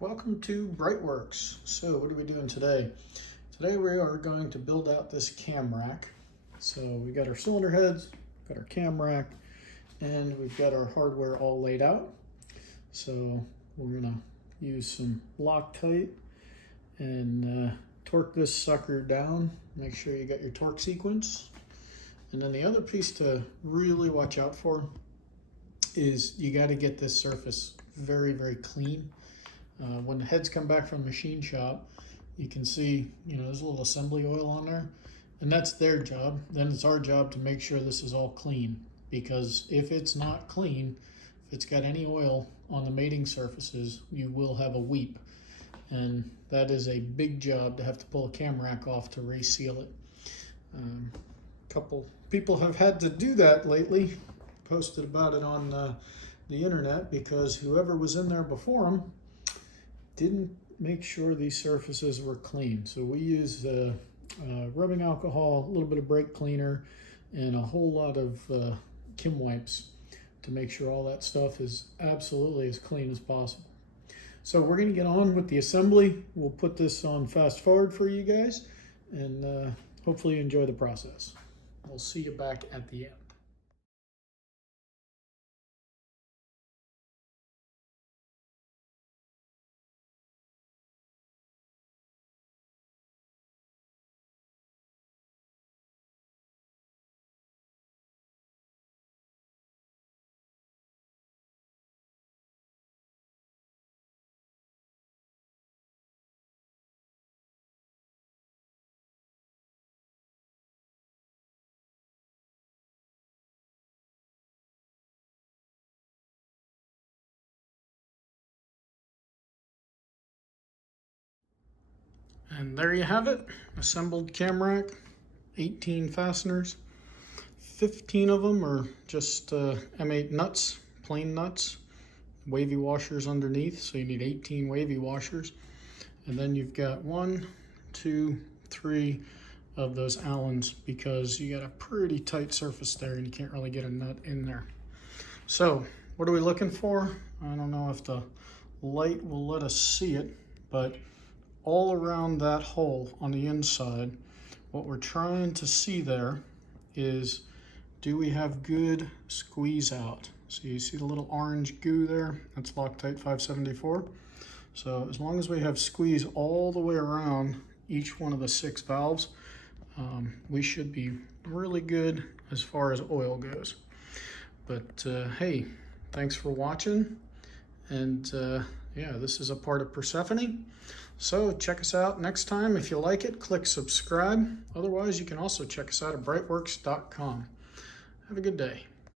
Welcome to BreitWerks. So what are we doing today? Today we are going to build out this cam rack. So we got our cylinder heads, got our cam rack, and we've got our hardware all laid out. So we're gonna use some Loctite and torque this sucker down. Make sure you got your torque sequence. And then the other piece to really watch out for is you got to get this surface very, very clean. When the heads come back from the machine shop, you can see, there's a little assembly oil on there, and that's their job. Then it's our job to make sure this is all clean, because if it's not clean, if it's got any oil on the mating surfaces, you will have a weep. And that is a big job to have to pull a cam rack off to reseal it. A couple people have had to do that lately, posted about it on the internet, because whoever was in there before them didn't make sure these surfaces were clean. So we use rubbing alcohol, a little bit of brake cleaner, and a whole lot of Kim wipes to make sure all that stuff is absolutely as clean as possible. So we're going to get on with the assembly. We'll put this on fast forward for you guys, and hopefully you enjoy the process. We'll see you back at the end. And there you have it, assembled cam rack, 18 fasteners. 15 of them are just M8 nuts, plain nuts, wavy washers underneath, so you need 18 wavy washers. And then you've got 1, 2, 3 of those Allens, because you got a pretty tight surface there and you can't really get a nut in there. So what are we looking for? I don't know if the light will let us see it, but all around that hole on the inside, what we're trying to see there is, do we have good squeeze out? So you see the little orange goo there? That's Loctite 574. So as long as we have squeeze all the way around each one of the 6 valves, we should be really good as far as oil goes. But hey, thanks for watching. And yeah, this is a part of Persephone. So check us out next time. If you like it, click subscribe. Otherwise, you can also check us out at BreitWerks.com. Have a good day.